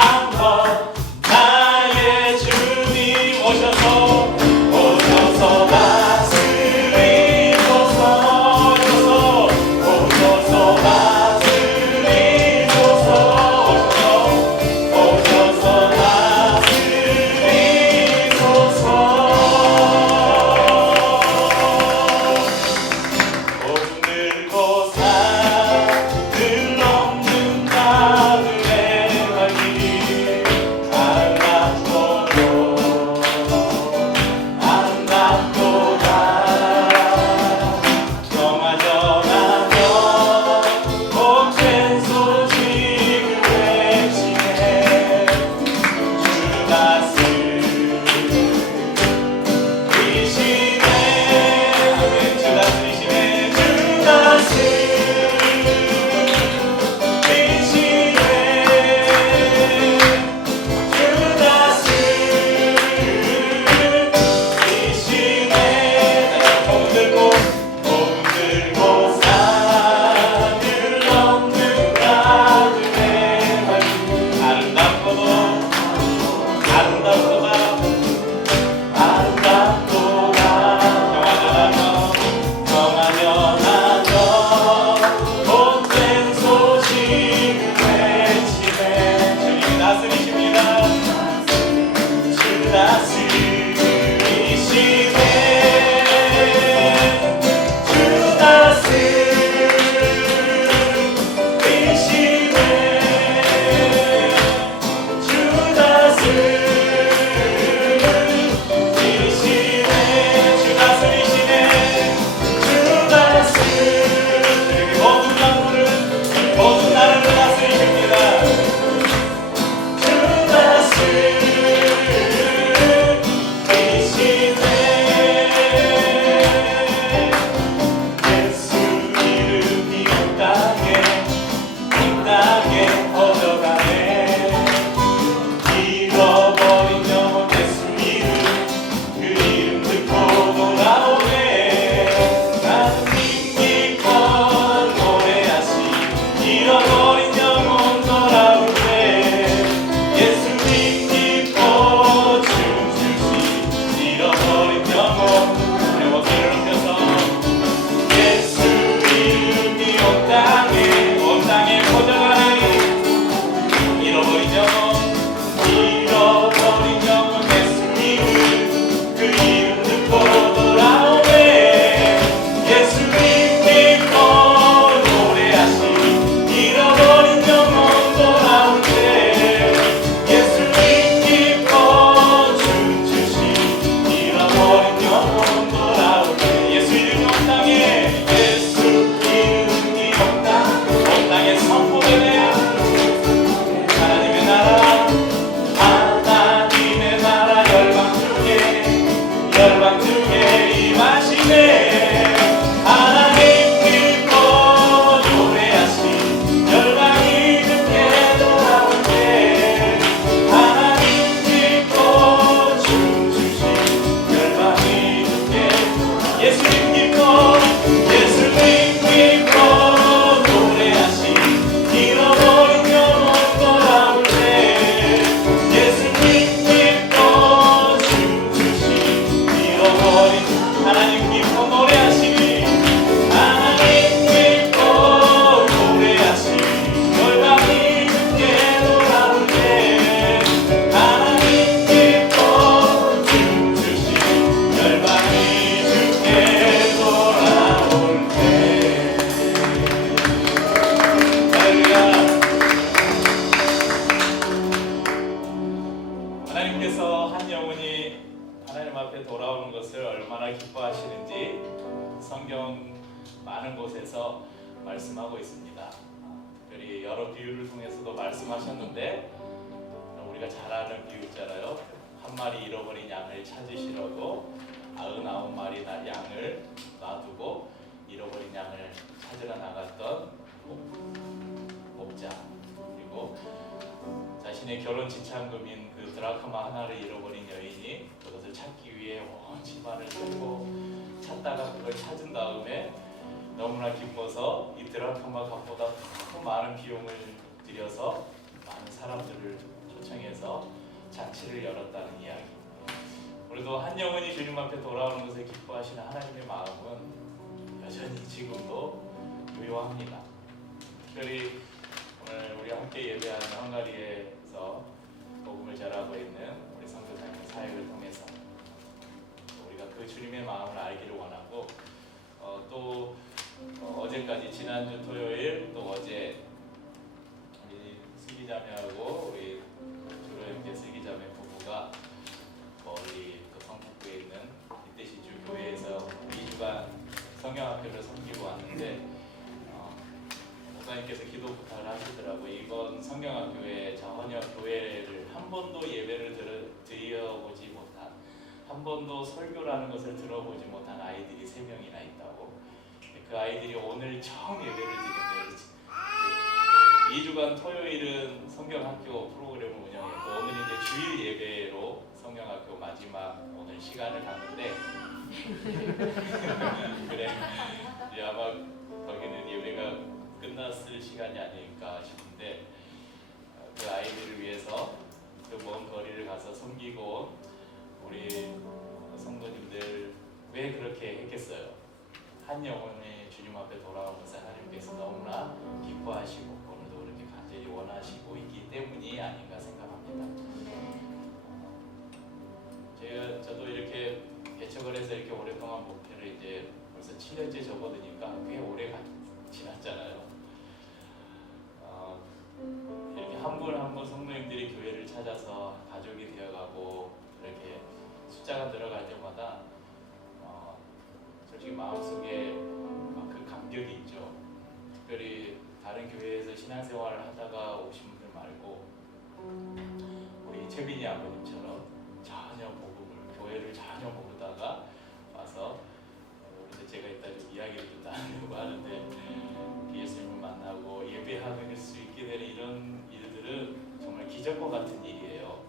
방법 나의 주님 오셔서 다스리소서 오셔서 다스리소서 오셔서 다스리소서 오늘고 산을 넘는 나들의 발길 아름답도다 평화전하며 복된 소식을 외치네 주 다스리시네 주 다스리시네 주 다스리시네 봄들고 산을 넘는 나들의 발길 아름답도다 평화전하며 복된 소식을 외치네 주님이 다스리십니다 주 다스리시네 주 다스리시네 주 다스리시네 주 다스리시네 주 다스리시네 모든 만물을 모든 나라를 다스리십니다 주 다스리시네 예수 이름이 온 땅에 퍼져가네 잃어버린 영혼 예수 이름 그 이름 듣고 돌아오네 나는 힘기껏 노래하시 잃어버린 영혼 돌아올 때 예수 힘기껏 춤추시 잃어버린 영혼 어깨를 넘겨서 예수 이름이 온 땅에 퍼져가네 잃어버린 영혼 예수 이름 그 이름 듣고 돌아오네 예수 믿고 노래하시 잃어버린 영혼 돌아올 때 예수 믿고 춤추시 잃어버린 영혼 돌아올 때 예수 이름이 온 땅에 선포되네 하나님의 나라 열방 중에 임하시네 하나님 믿고 노래하시 열방이 듣게 돌아올 때 하나님 믿고 춤추시 열방이 듣게 예수님 믿고 노래하시 잃어버린 영혼 돌아올 때 예수님 믿고 춤추시 잃어버린 하나님 믿고 노래하시니 하나님 믿고 노래하시 열방이 듣게 돌아올 때 하나님 믿고 춤추시 열방이 듣게 돌아올 때 할렐루야 하나님께서 한 영혼이 하나님 앞에 돌아오는 것을 얼마나 기뻐하시는지 성경 많은 곳에서 말씀하고 있습니다. 특별히 여러 비유를 통해서도 말씀하셨는데 우리가 잘 아는 비유 있잖아요. 한 마리 잃어버린 양을 찾으시려고 99마리 양을 놔두고 잃어버린 양을 찾으러 나갔던 목자 그리고 자신의 결혼 지참금인 그 드라크마 하나를 잃어버린 여인이 그것을 찾기 위해 온 집안을 들고 찾다가 그걸 찾은 다음에 너무나 기뻐서 이 드라크마 값보다 더 많은 비용을 들여서 많은 사람들을 거실을 열었다는 이야기. 우리도 한 영혼이 주님 앞에 돌아오는 것을 기뻐하시는 하나님의 마음은 여전히 지금도 유효합니다. 특별히 오늘 우리 함께 예배하는 헝가리에서 복음을 전하고 있는 우리 선교사님 사역을 통해서 우리가 그 주님의 마음을 알기를 원하고 또 어제까지 지난주 토요일 또 어제 우리 슬기자매하고 우리 주로님께 슬기자매 부부가 멀리 또 성북구에 있는 이때시주 교회에서 2주간 성경학교를 섬기고 왔는데 목사님께서 기도 부탁을 하시더라고요. 이번 성경학교에 전혀 교회를 한 번도 예배를 드려보지 못한, 한 번도 설교라는 것을 들어보지 못한 아이들이 3명이나 있다고. 그 아이들이 오늘 처음 예배를 드리는데 2주간 토요일은 성경학교 프로그램을 운영했고 오늘 이제 주일 예배로 성경학교 마지막 오늘 시간을 갖는데 그래 이제 아마 거기는 예배가 끝났을 시간이 아닐까 싶은데 그 아이들을 위해서 그 먼 거리를 가서 섬기고 온 우리 성도님들 왜 그렇게 했겠어요? 한 영혼이 주님 앞에 돌아오는 것을 하나님께서 너무나 기뻐하시고 오늘도 그렇게 간절히 원하시고 있기 때문이 아닌가 생각합니다. 저도 이렇게 개척을 해서 이렇게 오랫동안 목회를 이제 벌써 7년째 접어드니까 꽤 오래 지났잖아요. 이렇게 한 분 한 분 성도님들이 교회를 찾아서 가족이 되어가고 이렇게 숫자가 늘어갈 때마다 솔직히 마음속에 그 감격이 있죠. 특별히 다른 교회에서 신앙생활을 하다가 오신 분들 말고 우리 최빈이 아버님처럼 전혀 교회를 전혀 모르다가 와서 우리 제가 이따 좀 이야기를 좀 나누려고 하는데 예수님을 만나고 예배할 수 있게 되는 이런 일들은 정말 기적과 같은 일이에요.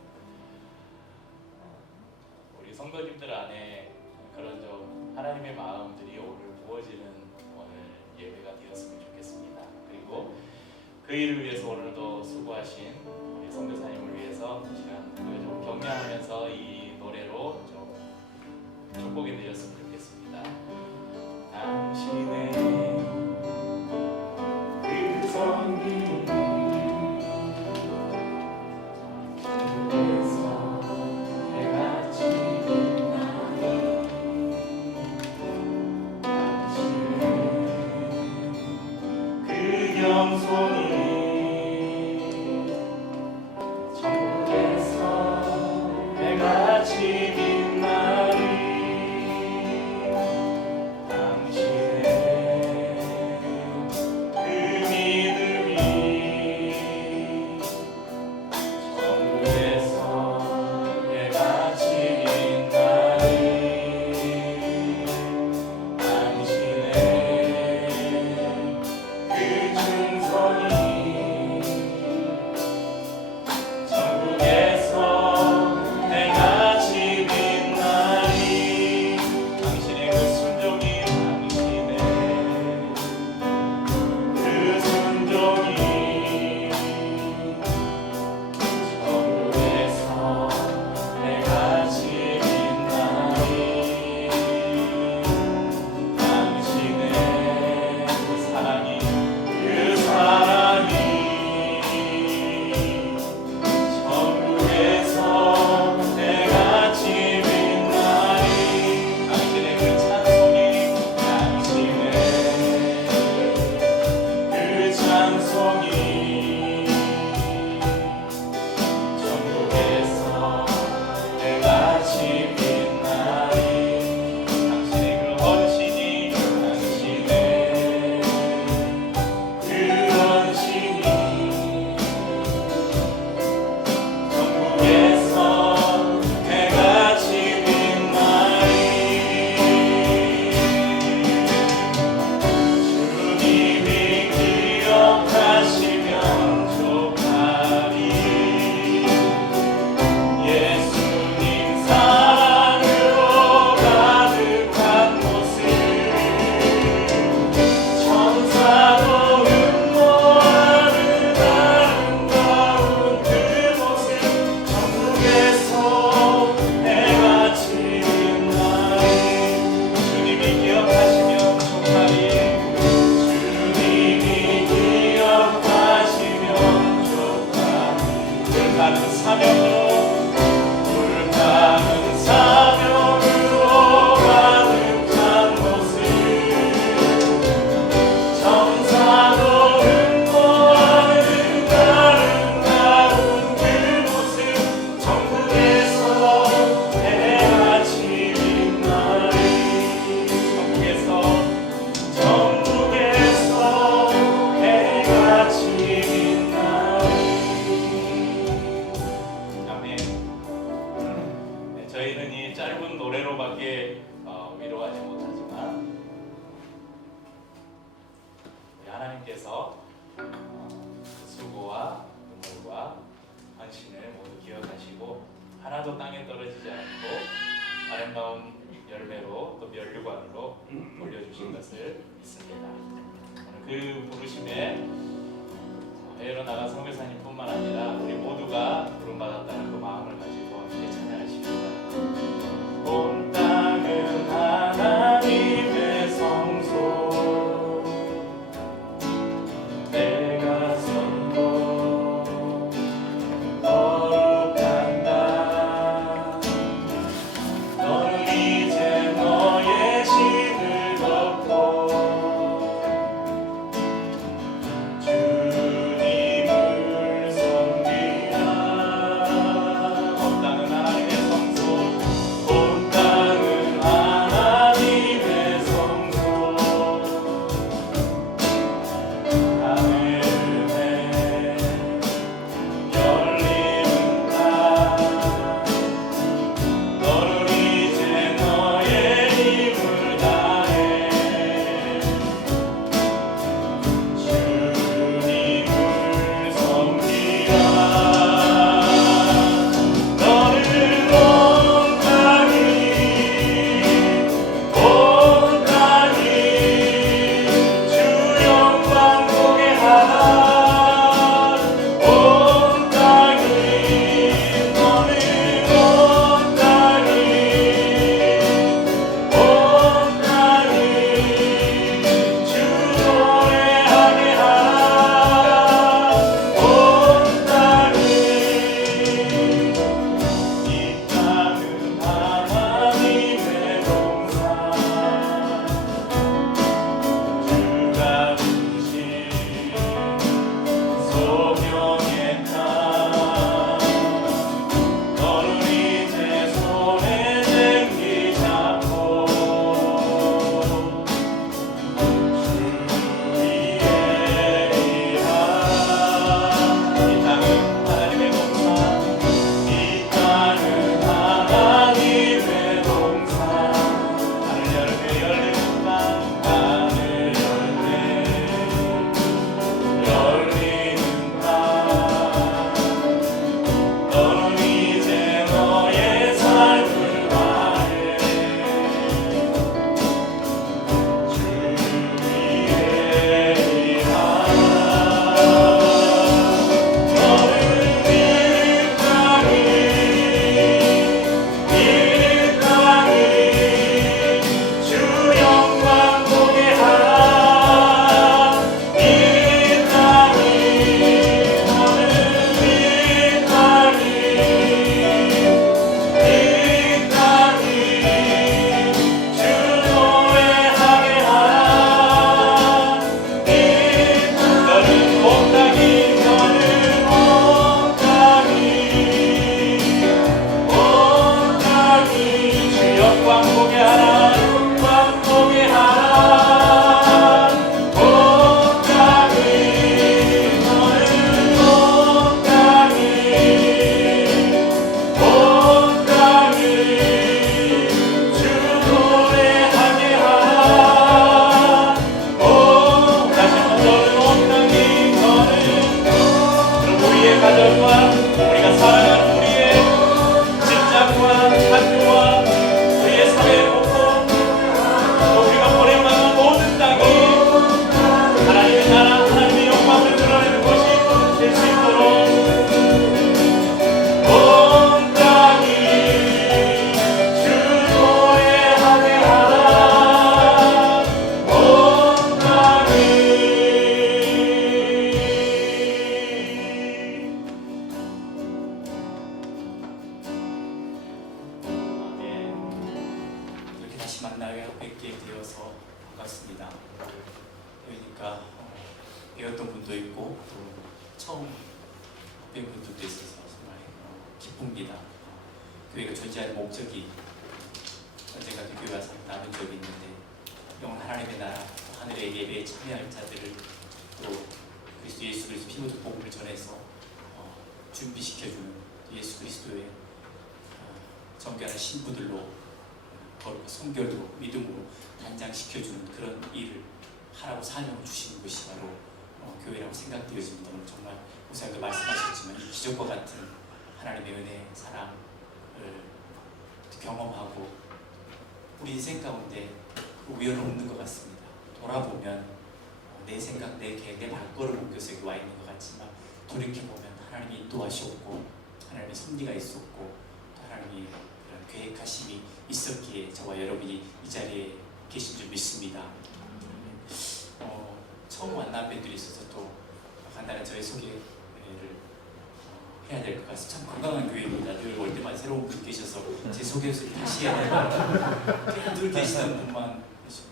우리 성도님들 안에 그런 좀 하나님의 마음들이 오늘 부어지는 오늘 예배가 되었으면 좋겠습니다. 그리고 그 일을 위해서 오늘도 수고하신 우리 선교사님을 위해서 시간 좀 격려하면서 이 노래로 좀 축복해 드렸으면 좋겠습니다. 당신의 그 성기 믿음이 전부에서 불타는 사명으로 불타는 사명으로 가득한 곳을 천사도 흠모하는 아름다운 그곳을 천국에서 해같이 빛나리 천국에서 해같이 빛나리. 아멘. 네, 저희는 이 짧은 노래로밖에 위로하지 못하지만 우리 하나님께서 수고와 눈물과 헌신을 모두 기억하시고 하나도 땅에 떨어지지 않고 아름다운 열매로 또 면류관으로 돌려주신 것을 믿습니다. 오늘 그 부르심에 해외로 나간 선교사님뿐만 아니라 우리 모두가 부름받았다는 그 마음을 가지고 함께 찬양하십니다. 온 땅은 하나님의 성소 내가 선고 거룩한다. 너는 이제 너의 신을 덮고 주님을 섬기라. 만나게 뵙게 되어서 반갑습니다. 그러니까 배웠던 분도 있고 또 처음 뵌 분들도 있어서 정말 기쁩니다. 교회가 존재하는 목적이 언젠가도 교회 와서 나눈 적이 있는데 영원 하나님의 나라 하늘의 예배에 참여할 자들을 또 그리스도 예수 그리스도 피묻은 복음을 전해서 준비시켜주는 예수 그리스도의 정결한 신부들로 거룩한 성결로 믿음으로 단장시켜주는 그런 일을 하라고 사명을 주신 것이 바로 교회라고 생각되어집니다. 오늘 정말 목사님도 말씀하셨지만 이 기적과 같은 하나님의 은혜, 사랑을 경험하고 우리 인생 가운데 우연은 없는 것 같습니다. 돌아보면 내 생각, 내 계획, 내 발걸음 옮겨서 여기 와 있는 것 같지만 돌이켜보면 하나님이 인도하셨고 하나님의 섭리가 있었고 또 하나님이 그런 계획하심이 있었기에 저와 여러분이 이 자리에 계신 줄 믿습니다. 처음 만난 분들이 있어서 또 간단한 저의 소개를 해야 될 것 같습니다. 참 건강한 교회입니다. 늘 올 때마다 새로운 분이 계셔서 제 소개를 다시 해야 돼요. 늘 계시던 분만 계시고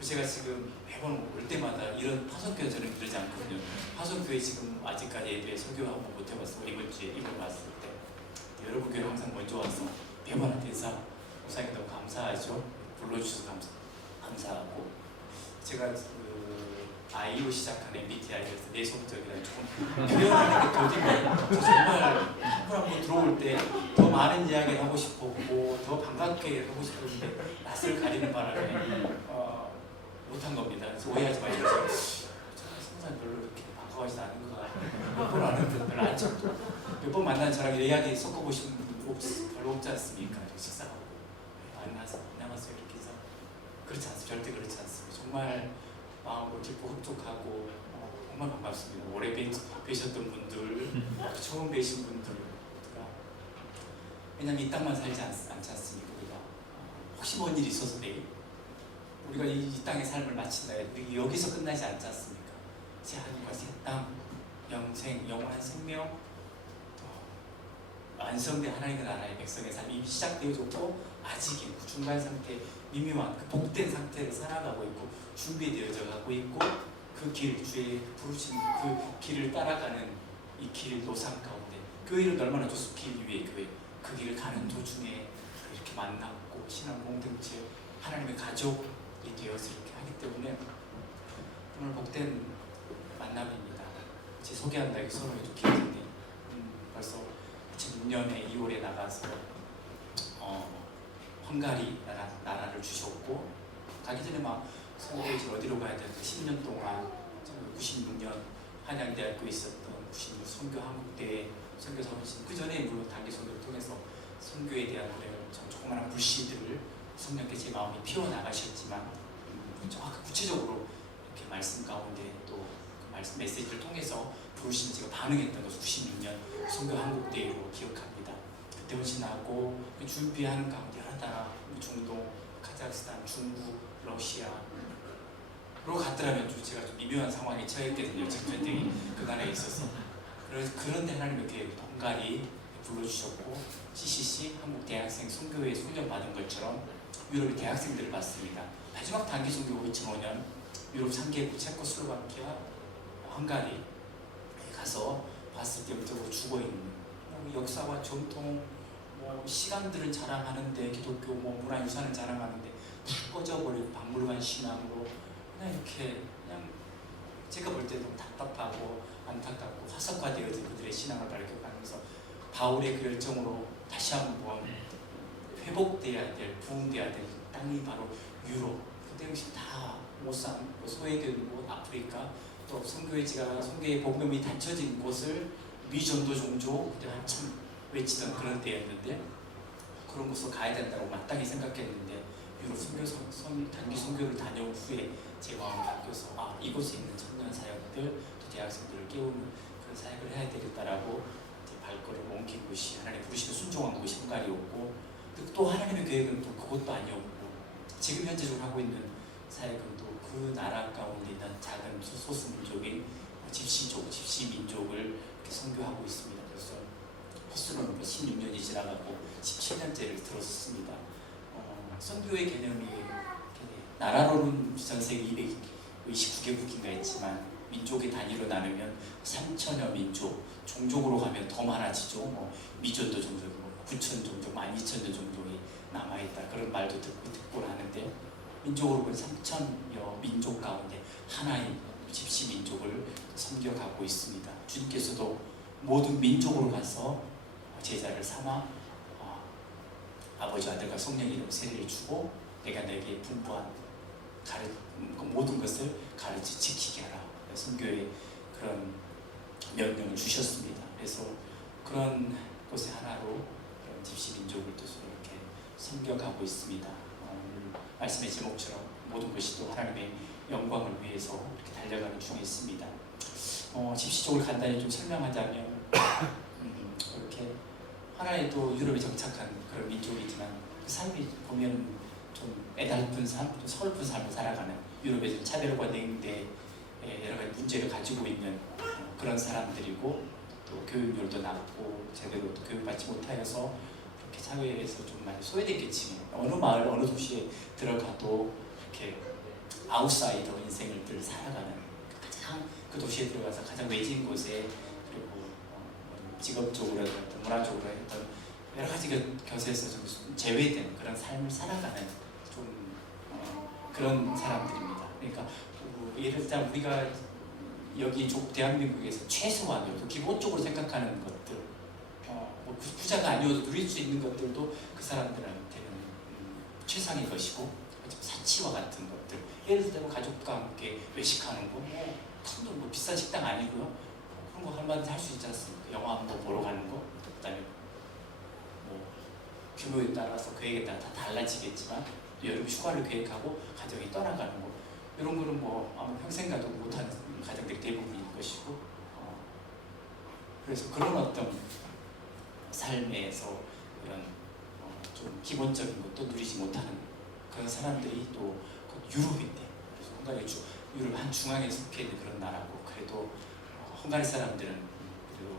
제가 지금 매번 올 때마다 이런 파송교회 저는 그러지 않거든요. 파송교회 지금 아직까지 예배 설교 한번 못 해봤어요. 이번 주에 이번 왔을 때 여러분 교회 항상 먼저 와서 배만한 대사 목사님 너무 감사하죠. 불러주셔서 감사하고 제가 I로 시작하는 MBTI에서 내성적이라는 조금 표현하는 게 더디면 정말 한번 들어올 때 더 많은 이야기를 하고 싶었고 더 반갑게 하고 싶었는데 낯을 가리는 바람에 못한 겁니다. 그래서 오해하지 마시고 항상 별로 이렇게 반가워하지 않은 것 같아요. 몇 번 아는 분 별로 안 적고 몇 번 만난 저랑 이야기 섞어보시는 분 별로 없지 않습니까? 식사하고 만나서 이렇게 해서 그렇지 않습니다. 절대 그렇지 않습니다. 정말 마음으로 깊고 흡족하고 정말 반갑습니다. 오래 뵈셨던 분들, 처음 뵈신 분들, 왜냐면 이 땅만 살지 않지 않습니까? 우리가 혹시 뭔 일이 있어서 내일 우리가 이 땅의 삶을 마친다. 우리 여기서 끝나지 않지 않습니까? 새 하늘과 새 땅, 영생, 영원한 생명, 완성된 하나님의 나라의 백성의 삶이 이미 시작되어졌고 아직 중간 상태, 미묘한 그 복된 상태를 살아가고 있고 준비되어져 가고 있고 그 길, 주의 부르신 그 길을 따라가는 이 길 노상 가운데 교회는 얼마나 좋습니까? 길 위에 교회 그 길을 가는 도중에 이렇게 만났고 신앙 공동체 하나님의 가족이 되어서 이렇게 하기 때문에 정말 복된 만남입니다. 제 소개한다기 서로 좀 길던데 벌써 2006년에 2월에 나가서 헝가리 나라를 주셨고 가기 전에 막 선교에 어디로 가야 되는데 10년 동안 96년 한양대학교에 있었던 96 선교 한국대회 선교 사무실 그 전에 물론 단기 선교를 통해서 선교에 대한 그런 조그마한 불씨들을 성령께 제 마음이 피워나가셨지만 정확히 구체적으로 이렇게 말씀 가운데 또 그 말씀 메시지를 통해서 부르신 제가 반응했던 것을 96년 선교 한국대회로 기억합니다. 그때 헌신하고 준비하는 가운데 여러 나라 중동, 카자흐스탄, 중국, 러시아로 갔더라면 제가 좀 미묘한 상황에 처했거든요. 전쟁이 그 나라에 있어서. 그런데 하나님 이렇게 헝가리 불러주셨고 CCC 한국 대학생 선교회 훈련 받은 것처럼 유럽의 대학생들을 봤습니다. 마지막 단기 선교 2005년 유럽 3개국 체코슬로바키아, 헝가리 가서 봤을 때 영적으로 죽어있는 역사와 전통 시간들을 자랑하는데 기독교 문화유산을 자랑하는데 다 꺼져버리고 박물관 신앙으로 그냥 이렇게 그냥 제가 볼 때도 답답하고 안타깝고 화석화되어진 그들의 신앙을 발견하면서 바울의 그 열정으로 다시 한번 회복돼야 될 부흥돼야 될 땅이 바로 유럽 그때 역시 다 모상, 소외된 곳 아프리카 또 선교의 복음이 닫혀진 곳을 미전도 종족 그때 한참 외치던 그런 때였는데 그런 곳으로 가야 된다고 마땅히 생각했는데 유럽 단기 선교를 다녀온 후에 제 마음이 바뀌어서 이곳에 있는 청년 사역들 또 대학생들을 깨우는 그런 사역을 해야 되겠다라고 제 발걸음을 옮긴 곳이 하나님 부르시는 순종한 곳이 헝가리였고 또 하나님의 계획은 또 그것도 아니었고 지금 현재적으로 하고 있는 사역은 또 그 나라 가운데 있는 작은 소수민족인 집시민족을 이렇게 선교하고 있습니다. 그래서 헛수로는 16년이 지나가고 17년째를 들었습니다. 선교의 개념이 나라로는 전 세계 229개국인가 했지만 민족의 단위로 나누면 3천여 민족, 종족으로 가면 더 많아지죠. 뭐 미존도 종족이고 9천 종족, 12,000여 종족이 남아있다 그런 말도 듣곤 하는데 민족으로 보면 3천여 민족 가운데 하나의 집시 민족을 섬겨가고 있습니다. 주님께서도 모든 민족으로 가서 제자를 삼아 아버지 아들과 성령 이름 세례를 주고 내가 내게 분부한 모든 것을 가르치 지키게 하라. 선교의 그런 명령을 주셨습니다. 그래서 그런 곳의 하나로 그런 집시 민족을 또 이렇게 섬겨가고 있습니다. 말씀의 제목처럼 모든 것이 또 하나님의 영광을 위해서 이렇게 달려가는 중에 있습니다. 집시족을 간단히 좀 설명하자면 이렇게 하나의 또 유럽에 정착한 그런 민족이지만 그 삶이 보면 좀 애달픈 삶, 좀 서글픈 삶을 살아가는 유럽에서 차별과 냉대 여러 가지 문제를 가지고 있는 그런 사람들이고 또 교육열도 낮고 제대로 또 교육받지 못하여서 이렇게 사회에서 좀 많이 소외되게 치는 어느 마을 어느 도시에 들어가도 이렇게 아웃사이더 인생을 늘 살아가는 가장 그 도시에 들어가서 가장 외진 곳에 그리고 직업적으로 어떤 문화적으로 어떤 여러 가지 것에서 좀 제외된 그런 삶을 살아가는 좀 그런 사람들입니다. 그러니까 예를 들자 우리가 여기 대한민국에서 최소한으로 기본적으로 생각하는 것들, 뭐 부자가 아니어도 누릴 수 있는 것들도 그 사람들한테는 최상의 것이고 사치와 같은 것들. 예를 들자면 가족과 함께 외식하는 거, 뭐 비싼 식당 아니고요. 그런 거 얼마든지 할 수 있지 않습니까? 영화 한 번 보러 가는 거, 그다음에 뭐 규모에 따라서 계획에 따라 다 달라지겠지만 여름 휴가를 계획하고 가정이 떠나가는 거 이런 거는 뭐 아마 평생 가도 못하는 가정들이 대부분일 것이고 그래서 그런 어떤 삶에서 이런 좀 기본적인 것도 누리지 못하는 그런 사람들이 또 유럽인데 그래서 헝가리 유럽 한 중앙에 속해 있는 그런 나라고 그래도 헝가리 사람들은 그래도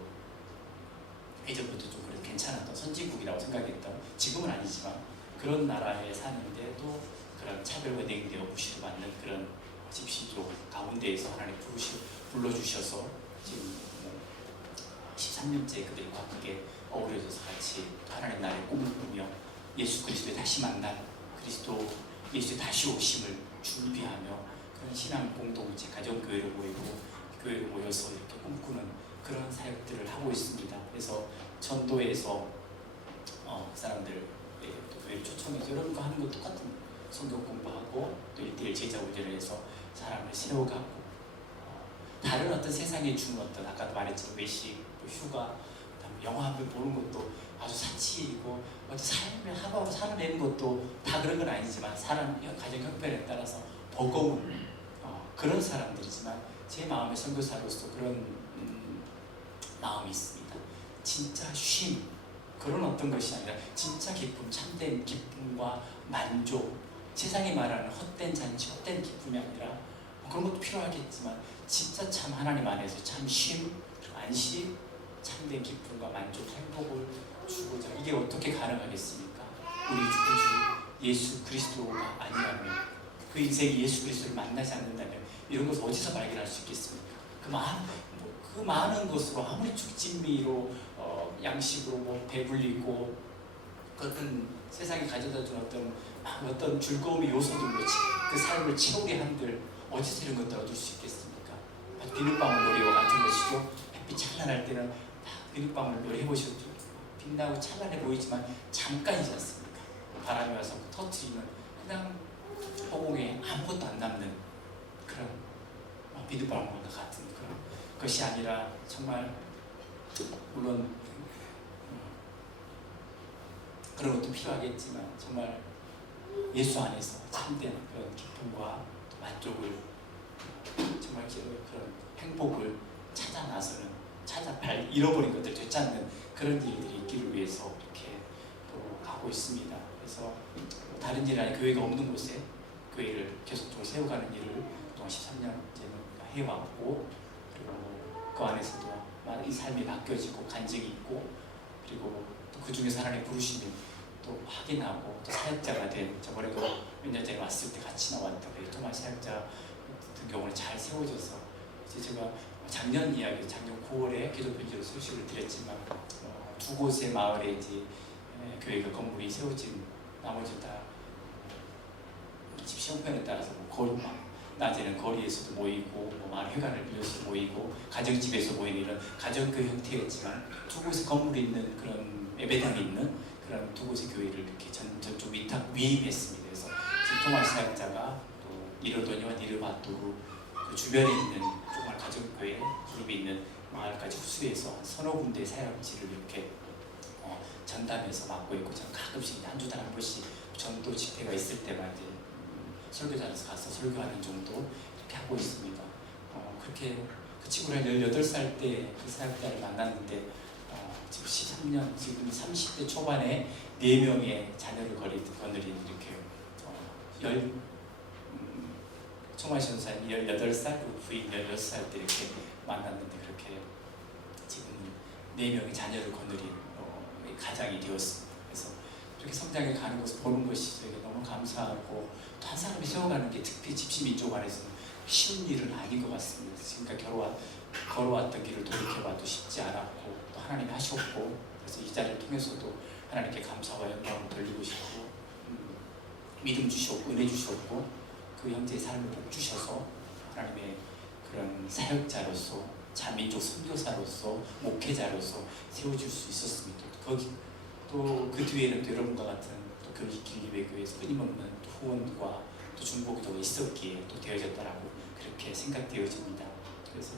예전부터 좀 그래도 괜찮았던 선진국이라고 생각했던 지금은 아니지만 그런 나라에 사는데도 그런 차별과 냉대와 무시를 받는 그런 집시족 가운데에서 하나님 불러주셔서 지금 13년째 그들과 함께 어우러져서 같이 하나님 나라의 꿈을 꾸며 예수 그리스도의 다시 만난 그리스도 예수의 다시 오심을 준비하며 그런 신앙 공동체 가정교회를 모이고 교회를 모여서 이렇게 꿈꾸는 그런 사역들을 하고 있습니다. 그래서 전도에서 사람들 교회를 초청해서 이런 거 하는 거 똑같은 성경 공부하고 또 1대1 제자 훈련을 해서 사람을 세워가고 다른 어떤 세상에 주는 어떤 아까도 말했지만 외식, 휴가, 영화 한 편 보는 것도 아주 사치이고 어떤 삶을 하루하루 살아내는 것도 다 그런 건 아니지만 사람 가정 형편에 따라서 버거운 그런 사람들이지만 제 마음의 선교사로서 그런 마음이 있습니다. 진짜 쉼 그런 어떤 것이 아니라 진짜 기쁨, 참된 기쁨과 만족 세상이 말하는 헛된 잔치, 헛된 기쁨이 아니라 그런 것도 필요하겠지만 진짜 참 하나님 안에서 참 쉼, 안심, 참된 기쁨과 만족, 행복을 주고자 이게 어떻게 가능하겠습니까? 우리 주 예수 그리스도가 아니라면 그 인생이 예수 그리스도를 만나지 않는다면 이런 것을 어디서 발견할 수 있겠습니까? 그 많은 것으로 아무리 죽진미로 양식으로 뭐 배불리고 어떤 세상이 가져다준 어떤 즐거움의 요소들로 그 삶을 채우게 한들 어디서 이런 것들 얻을 수 있겠습니까? 비눗방울 놀이와 같은 것이죠. 햇빛 찬란할 때는 다 비눗방울 놀이 해보셨죠? 빛나고 찬란해 보이지만 잠깐이지 않습니까? 바람이 와서 터트리면 그냥 허공에 아무것도 안 남는 그런 비눗방울과 같은 그런 것이 아니라 정말 물론 그런 것도 필요하겠지만 정말 예수 안에서 참된 그런 기쁨과 만족을 정말 그런 행복을 찾아 나서는 잃어버린 것들 되찾는 그런 일들이 있기를 위해서 이렇게 또 가고 있습니다. 그래서 다른 일 아니 교회가 없는 곳에 교회를 계속적으로 세워가는 일을 그동안 13년째 해왔고 그리고 그 안에서도 이 삶이 바뀌어지고 간증이 있고 그리고 또 그 중에서 하나님 부르시는 또 확인하고 또 사역자가 된 저번에도 몇 년 전에 왔을 때 같이 나왔던 그 토마스 사역자 같은 경우는 잘 세워져서 이제 제가 작년 9월에 기도 편지로 소식을 드렸지만 두 곳의 마을에 이제 교회가 건물이 세워진 나머지 다 집 형편에 따라서 낮에는 거리에서도 모이고 많은 회관을 빌려서 모이고 가정집에서 모이는 이런 가정교회 형태였지만 두 곳의 건물이 있는 그런 예배당이 있는 그런 두 곳의 교회를 이렇게 전쪽 위탁 위임했습니다. 그래서 지금 토마스 사역자가 또 니르도니와 니르바토루 그 주변에 있는 정말 가정교회 그룹이 있는 마을까지 후수해서 서너 군데 사역지를 이렇게 전담해서 맡고 있고 저는 가끔씩 한 주 달에 한 번씩 전도 집회가 있을 때만 이제 설교자로서 가서 설교하는 정도 이렇게 하고 있습니다. 그렇게 그 친구랑 18살 때 그 사역자를 만났는데 지금 13년, 지금 30대 초반에 4명의 자녀를 거느린 이렇게 총괄 전사님 18살, 그 부인 16살 때 이렇게 만났는데 그렇게 지금 4명의 자녀를 거느린 가장이 되었습니다. 그래서 이렇게 성장해 가는 것을 보는 것이 저에게 너무 감사하고 또 한 사람이 세워가는 게 특히 집시민족 안에서는 쉬운 일은 아닌 것 같습니다. 지금까지 걸어왔던 길을 돌이켜봐도 쉽지 않았고 또 하나님이 하셨고 그래서 이 자리를 통해서도 하나님께 감사와 영광을 돌리고 싶고 믿음 주셨고 은혜 주셨고 그 형제의 삶을 복 주셔서 하나님의 그런 사역자로서 자민족 선교사로서 목회자로서 세워질 수 있었습니다. 거기 또 그 뒤에는 또 여러분과 같은 또 교회에서 끊임없는 후원과 또 중보기도가 있었기에 또 되어졌다라고 그렇게 생각되어집니다. 그래서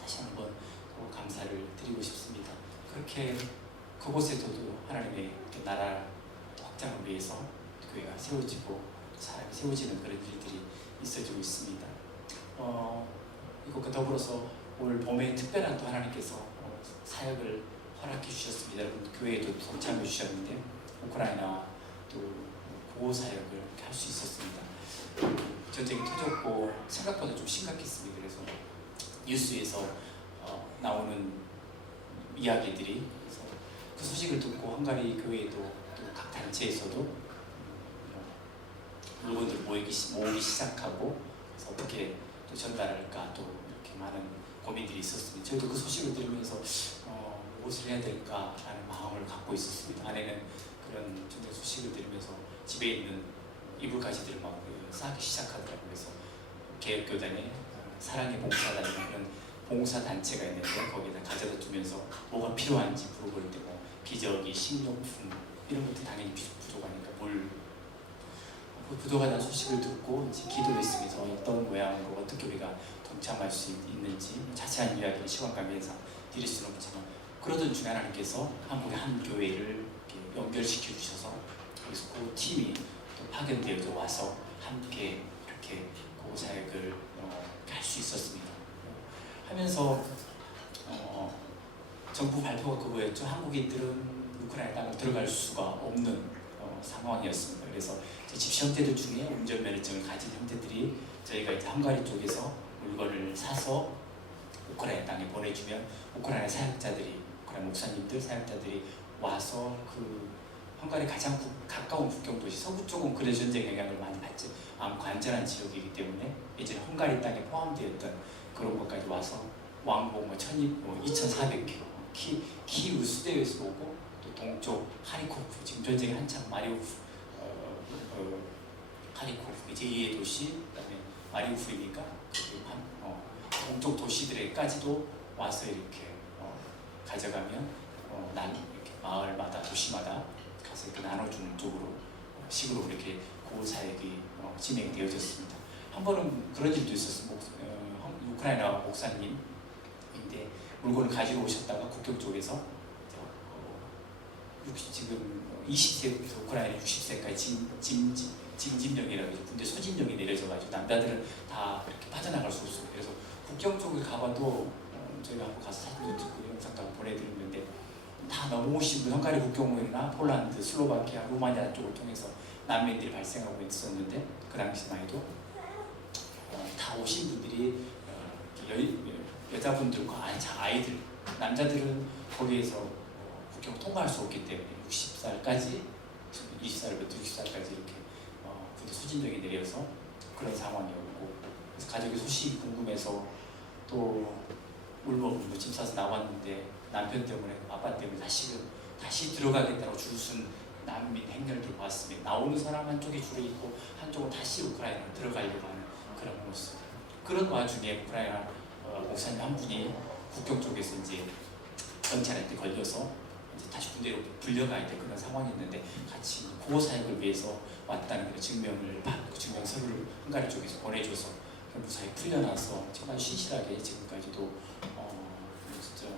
다시 한번 또 감사를 드리고 싶습니다. 그렇게 그곳에서도 하나님의 나라 확장을 위해서 교회가 세워지고 사람이 세워지는 그런 일들이 있어지고 있습니다. 이것과 더불어서 올 봄에 특별한 또 하나님께서 사역을 허락해 주셨습니다. 여러분 교회에도 동참해 주셨는데 우크라이나와 또 구호 사역을 할 수 있었습니다. 전쟁이 터졌고 생각보다 좀 심각했습니다. 그래서 뉴스에서 나오는 이야기들이 그래서 그 소식을 듣고 헝가리 교회도 또 각 단체에서도 물건들 모으기 시작하고 그래서 어떻게 또 전달할까 또 이렇게 많은 고민들이 있었습니다. 저희도 그 소식을 들으면서 무엇을 해야 될까라는 마음을 갖고 있었습니다. 아내는 그런 전쟁 소식을 들으면서 집에 있는 이불가지들을 막 싸기 시작하더라고요. 그래서 개혁교단에 사랑의 봉사단이라는 그런 봉사단체가 있는데 거기다 가져다 두면서 뭐가 필요한지 물어볼 때 뭐 기저귀, 식료품 이런 것도 당연히 부족하니까 부도가 난 소식을 듣고 이제 기도했습니다. 어떤 모양으로 어떻게 우리가 동참할 수 있는지 자세한 이야기를 시간 관계상 드릴 수는 없지만 그러던 중에 하나님께서 한국의 한 교회를 이렇게 연결시켜 주셔서 그래서 그 팀이 또 파견되어서 와서 함께 이렇게 그 사역을 할 수 있었습니다. 하면서 정부 발표가 그거였죠. 한국인들은 우크라이나 땅을 들어갈 수가 없는 상황이었습니다. 그래서 집시 형제들 중에 운전면허증을 가진 형제들이 저희가 이제 헝가리 쪽에서 물건을 사서 우크라이나 땅에 보내주면 우크라이나 사역자들이, 우크라이나 목사님들, 사역자들이 와서 그 헝가리 가장 가까운 국경 도시 서부 쪽은 그래 전쟁 영향을 많이 받지 않고 안전한 지역이기 때문에 예전에 헝가리 땅에 포함되었던 그런 것까지 와서 왕복 2,400km 키우 수대에서 오고 또 동쪽 하리코프 지금 전쟁이 한참 마리우프 하리코프 제2의 도시 그다음에 마리우프이니까 동쪽 도시들에까지도 와서 이렇게 가져가면 이렇게 마을마다 도시마다 가서 이렇게 나눠주는 쪽으로 식으로 이렇게 고을 사역이 진행되어졌습니다. 한 번은 그런 일도 있었어요. 우크라이나 목사님인데 물건을 가지고 오셨다가 국경 쪽에서 지금 20세부터 우크라이나 60세까지 징집령이라고 해서 군대 소진령이 내려져가지고 남자들은 다 이렇게 빠져나갈 수 없어요. 그래서 국경 쪽을 가봐도 저희가 한번 가서 사진도 찍고 영상도 보내드렸는데 다 넘어오신 분 헝가리 국경이나 폴란드, 슬로바키아, 루마니아 쪽을 통해서 난민들이 발생하고 있었는데 그 당시만 해도 다 오신 분들이 여자분들과 아이들, 남자들은 거기에서 국경 통과할 수 없기 때문에 60살까지 20살부터 60살까지 이렇게 군대 수진령이 내려서 그런 상황이었고, 그래서 가족의 소식이 궁금해서 또 울먹울먹 짐 싸서 나왔는데 남편 때문에 아빠 때문에 다시 들어가겠다고 줄쓴 난민 행렬들 봤습니다. 나오는 사람 한쪽에 줄에 있고 한쪽은 다시 우크라이나로 들어가려고 하는 그런 모습. 그런 와중에 우크라이나 목사님 한 분이 국경 쪽에서 이제 경찰한테 걸려서 이제 다시 군대로 불려가야 될 그런 상황이었는데 같이 구호 사역을 위해서 왔다는 그런 증명을 받고 증명서를 헝가리 쪽에서 보내줘서 무사히 풀려나서 정말 신실하게 지금까지도 진짜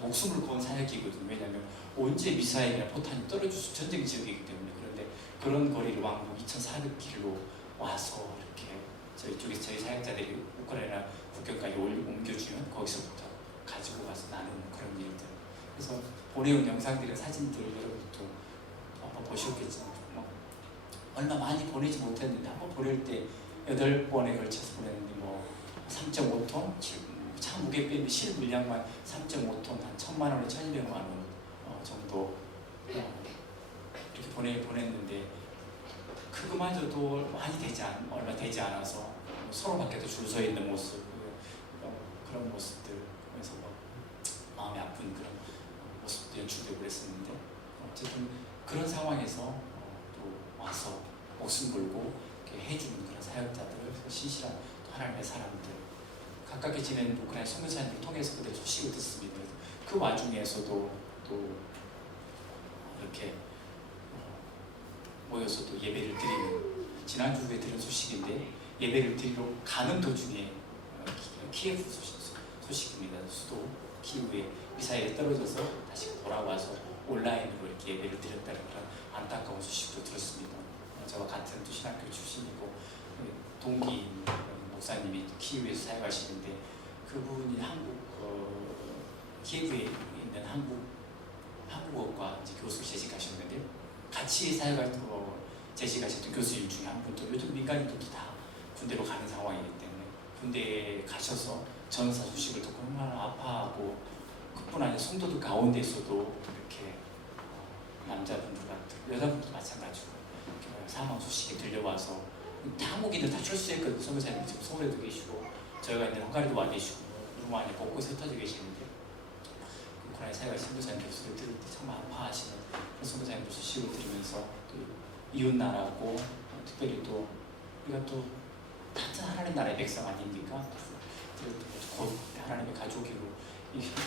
목숨을 건 사역이거든요. 왜냐하면 언제 미사일이나 포탄이 떨어질 수 전쟁 지역이기 때문에. 그런데 그런 거리를 왕복 2,400km로 와서 이렇게 저희 쪽에서 저희 사역자들이 우크라이나 국경까지 옮겨주면 거기서부터 가지고 가서 나누는 그런 일들. 그래서 보내온 영상들이나 사진들 여러분도 한번 보셨겠지만 얼마 많이 보내지 못했는데 한번 보낼 때 8번에 걸쳐서 보냈는데 3.5톤, 차 무게 빼면 실 물량만 3.5톤, 한 1,000만 원에 1,200만 원 정도 이렇게 보냈는데 그거마저도 얼마 되지 않아서 서로 밖에도 줄 서 있는 모습, 그런 모습들, 그래서 마음이 아픈 그런 모습도 연출되고 그랬었는데, 어쨌든 그런 상황에서 또 와서 목숨 걸고 이렇게 해주는 그런 사역자들, 신실한 또 하나님의 사람들, 가깝게 지내는 우크라이나 선교사님을 통해서 그들 소식을 듣습니다. 그 와중에서도 또 이렇게 모여서 또 예배를 드리는, 지난주에 들은 소식인데 예배를 드리러 가는 도중에 키예프 소식입니다. 수도 키예프에 미사일이 떨어져서 다시 돌아와서 온라인으로 이렇게 예배를 드렸다는 그런 안타까운 소식도 들었습니다. 저와 같은 또 신학교 출신이고 동기인 목사님이 또 키예프에서 사역하시는데, 그분이 키예프에 있는 한국어과 이제 교수 재직하셨는데, 같이 재직하셨던 교수님 중에 한 분도 요즘 민간인들도 다 군대로 가는 상황이기 때문에 군대에 가셔서 전사 소식을 듣고 얼마나 아파하고, 그뿐 아니라 성도들 가운데서도 이렇게 남자분들 같은 여자분들도 마찬가지고 사망 소식이 들려와서 한국인들 다 출소했거든요. 선교사님들 지금 서울에도 계시고 저희가 있는 헝가리도 와 계시고 루마니아 곳곳에 흩어져 계시는데, 우크라이나 사회가 선교사님들 소리를 들을 때 정말 아파하시는 그런 선교사님들 소식을 들으면서 또 이웃 나라고 특별히 또 우리가 또 같은 하나님 나라의 백성 아닙니까? 곧 하나님의 가족이고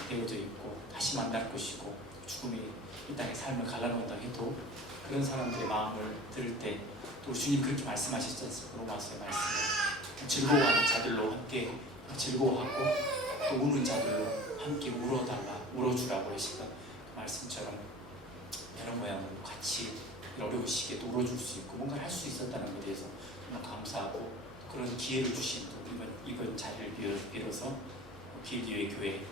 되어져 있고 다시 만날 것이고 죽음이 이 땅의 삶을 갈라놓는다 해도 그런 사람들의 마음을 들을 때 또 주님 그렇게 말씀하셨지 않습니까? 로마서의 말씀을 즐거워하는 자들로 함께 즐거워하고 또 우는 자들로 함께 울어주라고 하시던 그 말씀처럼 여러 모양으로 같이 어려운 시기에 또 울어줄 수 있고 뭔가를 할 수 있었다는 것에 대해서 정말 감사하고, 그런 기회를 주신 또 이번 자리를 빌어서 길리오의 교회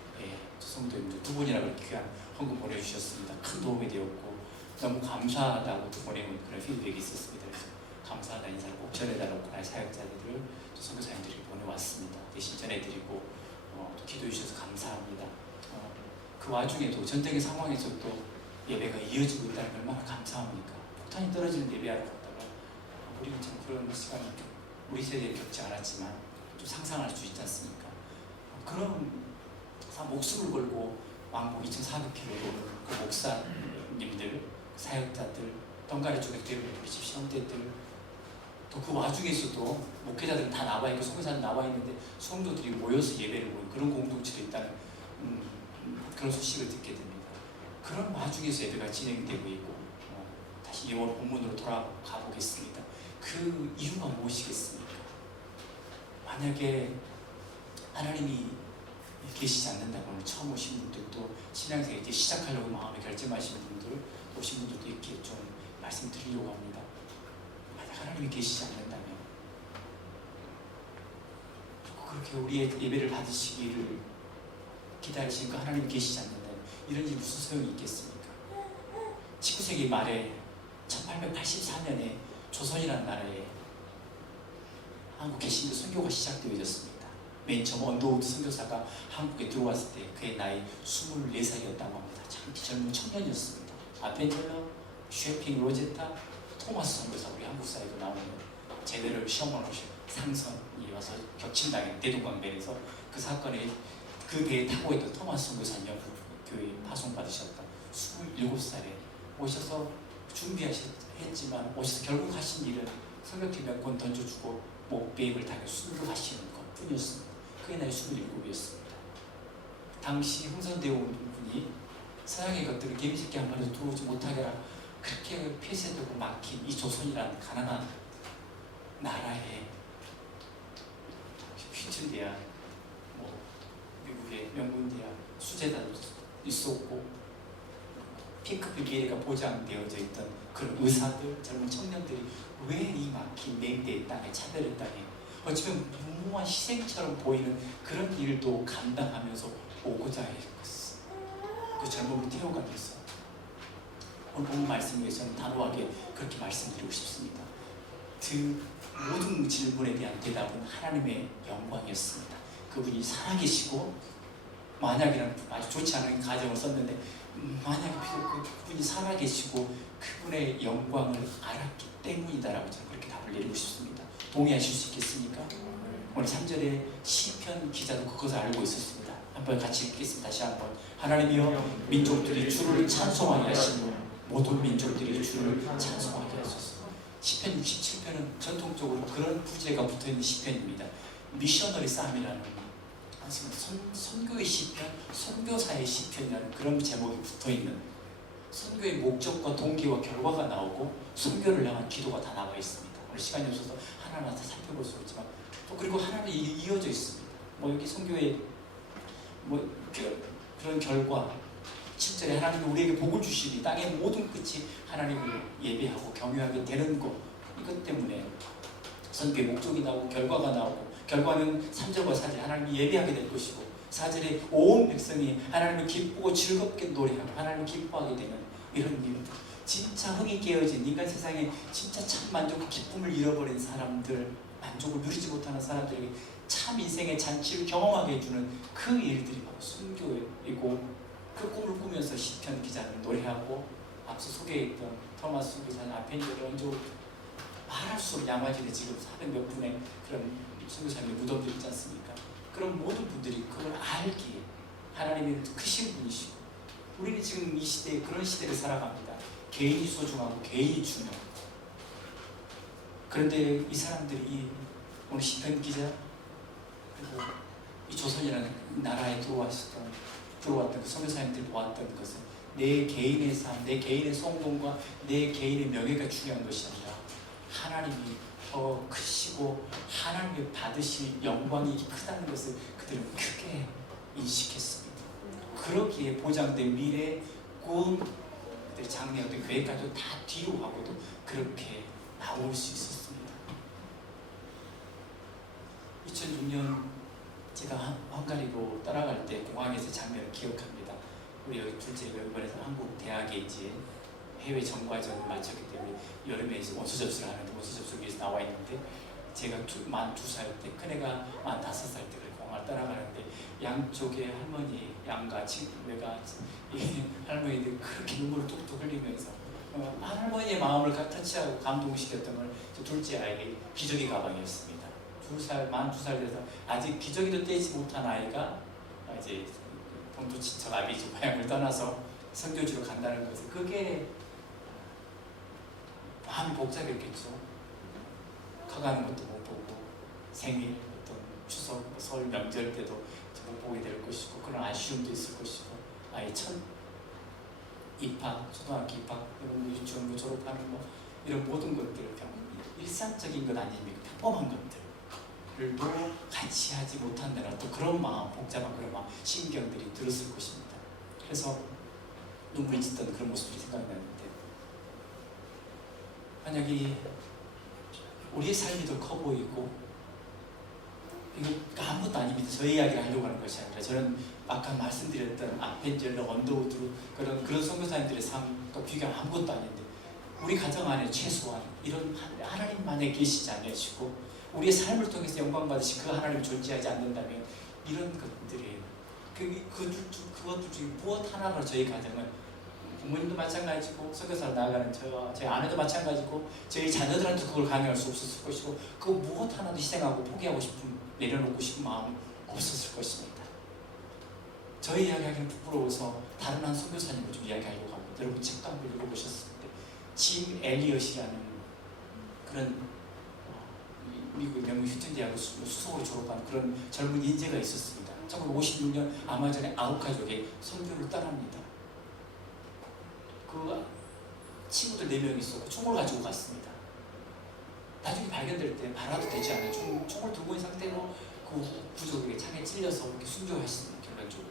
성도님들 두 분이나 그렇게 귀한 헌금 보내주셨습니다. 큰 도움이 되었고 너무 감사하다고 또 보내온 그런 피드백이 있었습니다. 그래서 감사하다는 인사를 꼭 전해달라고 하나의 사역자들을 또 선교사님들이 보내왔습니다. 대신 전해드리고 또 기도해 주셔서 감사합니다. 그 와중에도 전쟁의 상황에서 또 예배가 이어지고 있다는 걸 얼마나 감사합니까? 폭탄이 떨어지는 예배하러 갔다가 우리는 참 그런 시간을 우리 세대에 겪지 않았지만 좀 상상할 수 있지 않습니까? 그런 목숨을 걸고 왕복 2,400km로 그 목사님들, 사역자들, 헝가리 쪽에 되는 시험대들, 또 그 와중에서도 목회자들은 다 나와 있고 선교사는 나와 있는데 성도들이 모여서 예배를 보는 그런 공동체도 있다는 그런 소식을 듣게 됩니다. 그런 와중에서 예배가 진행되고 있고, 다시 영어 본문으로 돌아가 보겠습니다. 그 이유가 무엇이겠습니까? 만약에 하나님이 계시지 않는다면 처음 오신 분들도 신앙생활 이제 시작하려고 마음에 결정하신 분들, 오신 분들도 이렇게 좀 말씀드리려고 합니다. 만약 하나님이 계시지 않는다면 그렇게 우리의 예배를 받으시기를 기다리시는 그 하나님이 계시지 않는다면 이런 일이 무슨 소용이 있겠습니까? 19세기 말에 1884년에 조선이라는 나라에 한국 개신교 선교가 시작되어졌습니다. 맨 처음 언더우드 선교사가 한국에 들어왔을 때 그의 나이 24살이었다고 합니다. 참 젊은 청년이었습니다. 아펜젤러 쉐핑 로제타 토마스 선교사, 우리 한국 사회도 나오는 제대로 시험을 오신 상선이 와서 격침당한 대동강변에서 그 사건에 그 배에 타고 있던 토마스 선교사님 교회 파송받으셨다. 27살에 오셔서 준비했지만 오셔서 결국 하신 일은 성경책 몇 권 던져주고 목베입을 타고 순교하시는 것 뿐이었습니다. 그의 나이 27이었습니다. 당시 흥선대원 분이 서양의 것들을 개미새끼 한 마리도 들어오지 못하게 하라 그렇게 폐쇄되고 막힌 이 조선이라는 가난한 나라에 휘틀대야 뭐 미국의 명문대야 수재단도 있었고 핑크빛 미래가 보장되어져 있던 그런 의사들, 젊은 청년들이 왜 이 막힌 맹대의 땅에, 차별의 땅에 어쩌면 무모한 희생처럼 보이는 그런 일도 감당하면서 오고자 했었어. 그 젊음을 태워가면서 오늘 본문 말씀에서는 단호하게 그렇게 말씀드리고 싶습니다. 그 모든 질문에 대한 대답은 하나님의 영광이었습니다. 그분이 살아계시고 만약이라는 아주 좋지 않은 가정을 썼는데 만약에 그분이 살아계시고 그분의 영광을 알았기 때문이다라고 저는 그렇게 답을 내리고 싶습니다. 동의하실 수 있겠습니까? 오늘 3절에 시편 기자도 그것을 알고 있었습니다. 한번 같이 읽겠습니다. 다시 한번. 하나님이여 민족들이 주를 찬송하게 하시고 모든 민족들이 주를 찬송하게 하소서. 시편 67편은 전통적으로 그런 부제가 붙어있는 시편입니다. 미셔너리 쌈이라는 선교의 시편, 선교사의 시편이라는 그런 제목이 붙어있는 선교의 목적과 동기와 결과가 나오고 선교를 향한 기도가 다 나와 있습니다. 오늘 시간이 없어서 하나하나 다 살펴볼 수 없지만 또 그리고 하나는 이어져 있습니다. 뭐 여기 선교의 뭐 그런 결과 7절에 하나님이 우리에게 복을 주시니 땅의 모든 끝이 하나님을 예배하고 경외하게 되는 것, 이것 때문에 선교의 목적이 나오고 결과가 나오고 결과는 3절과 4절 하나님이 예배하게 될 것이고 4절에 온 백성이 하나님을 기쁘고 즐겁게 노래하고 하나님을 기뻐하게 되는 이런 일들. 진짜 흥이 깨어진 인간 세상에 진짜 참 만족과 기쁨을 잃어버린 사람들, 만족을 누리지 못하는 사람들에게 참 인생의 잔치를 경험하게 해주는 그 일들이 바로 순교이고 그 꿈을 꾸면서 시편 기자는 노래하고 앞서 소개했던 토마스 선교사님 아펜젤러 언조 말할 수 없는 야마진에 지금 400몇 분의 그런 선교사님의 무덤들 있지 않습니까? 그런 모든 분들이 그걸 알기에 하나님이 크신 분이시고 우리는 지금 이 시대에 그런 시대를 살아갑니다. 개인이 소중하고 개인이 중요하고 그런데 이 사람들이 오늘 시편 기자 그리고 이 조선이라는 나라에 들어왔던 그 선교사님들이 보았던 것은 내 개인의 삶, 내 개인의 성공과 내 개인의 명예가 중요한 것이 아니라 하나님이 더 크시고 하나님이 받으실 영광이 크다는 것을 그들은 크게 인식했습니다. 그러기에 보장된 미래, 꿈, 그들의 장래였던 계획까지도 다 뒤로 하고도 그렇게 나올 수 있었습니다. 2006년 제가 헝가리로 떠나갈 때 공항에서 장면을 기억합니다. 우리 여기 둘째가 이번에서 한국 대학에 이제 해외 정과정을 마쳤기 때문에 여름에 이제 원서 접수를 하는데 원서 접수 위해서 나와 있는데 제가 42살 때 큰애가 45살 때 공항을 따라가는데 양쪽에 할머니 양가 친구가 할머니들 그렇게 눈물을 뚝뚝 흘리면서 할머니의 마음을 터치하고 감동시켰던 걸 둘째 아이의 기저귀 가방이었습니다. 42살 돼서 아직 기저귀도 떼지 못한 아이가 이제 본토 친척 아비지 고향을 떠나서 선교지로 간다는 것은 그게 마음이 복잡했겠죠. 커가는 것도 못 보고 생일, 어떤 추석, 설 명절 때도 못 보게 될 것이고 그런 아쉬움도 있을 것이고 아예 첫 입학, 초등학교 입학, 유치원부 졸업하는 뭐 이런 모든 것들 일상적인 것 아닙니까? 평범한 것들을도 같이 하지 못한다는 또 그런 마음, 복잡한 그런 마음, 신경들이 들었을 것입니다. 그래서 눈물이 짙던 그런 모습이 생각나는데 만약에 우리의 삶이 더 커 보이고 이거 아무것도 아닙니다. 저 이야기를 하려고 하는 것이 아니라 저는 아까 말씀드렸던 아펜젤러, 언더우드 그런 선교사님들의 삶과 비교하면 아무것도 아닌데 우리 가정 안에 최소한 이런 하나님만에 계시지 않으시고 우리의 삶을 통해서 영광 받으신 그 하나님 존재하지 않는다면 이런 것들이 그것들 중에 무엇 하나로 저희 가정은 부모님도 마찬가지고 선교사로 나아가는 저희 아내도 마찬가지고 저희 자녀들한테 그걸 강요할 수 없었을 것이고 그 무엇 하나도 희생하고 포기하고 싶은 내려놓고 싶은 마음 없었을 것입니다. 저희 이야기하기는 부끄러워서 다른 한 선교사님을 좀 이야기하려고 합니다. 여러분 책도 한번 읽어보셨을 때 짐 엘리엇이라는 그런 미국 명문 휴튼 대학을 수석으로 졸업한 그런 젊은 인재가 있었습니다. 1956년 아마존의 아우카족에 선교를 떠납니다. 그 친구들 4명이 있었고 총을 가지고 갔습니다. 나중에 발견될 때 발화도 되지 않아요. 총을 들고 있는 상태로 그 부족에게 창에 찔려서 이렇게 순교하셨습니다. 결론적으로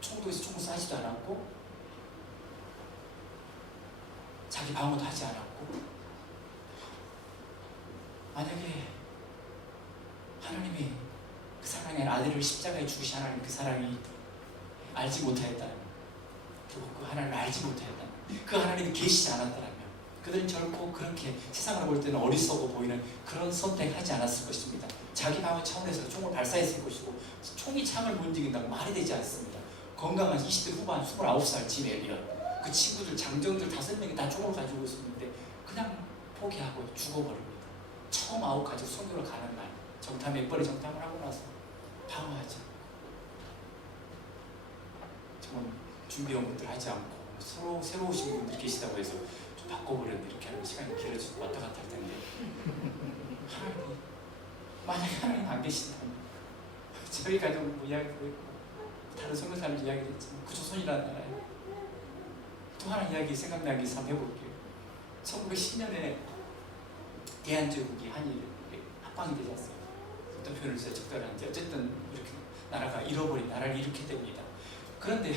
총도에서 총을 쏴지도 않았고 자기 방어도 하지 않았고 만약에 하나님이 그 사랑의 아들을 십자가에 죽이신 하나님 그 사랑이 알지 못하였다면 그리고 그 하나님을 알지 못하였다면 그 하나님이 계시지 않았다면 그들은 결코 그렇게 세상으로 볼 때는 어리석어 보이는 그런 선택하지 않았을 것입니다. 자기 방어 차원에서 총을 발사했을 것이고 총이 창을 못 움직인다고 말이 되지 않습니다. 건강한 20대 후반 29살 짐 엘리엇 그 친구들 장정들 5명이 다 총을 가지고 있었는데 그냥 포기하고 죽어버립니다. 처음 가지고 선교를 가는 날 몇 번의 정탐을 하고 나서 방어하지 않고 정말 준비한 것들 하지 않고 새로 오신 분들이 계시다고 해서 좀 바꿔보려는데 이렇게 하는 시간이 길어지고 왔다 갔다 할 텐데 하나님이 만약에 하나님 안 계신다면 저희 가족 이야기도 있고 다른 선교사님 이야기도 있지만 그 조선이라는 나라에 또 하나 이야기 생각나기 위해서 한번 해볼게요. 1910년에 대한제국이 한일 합방이 되지 않습니까? 어떤 표현을 써야 적절한지 어쨌든 이렇게 나라를 잃게 됩니다. 그런데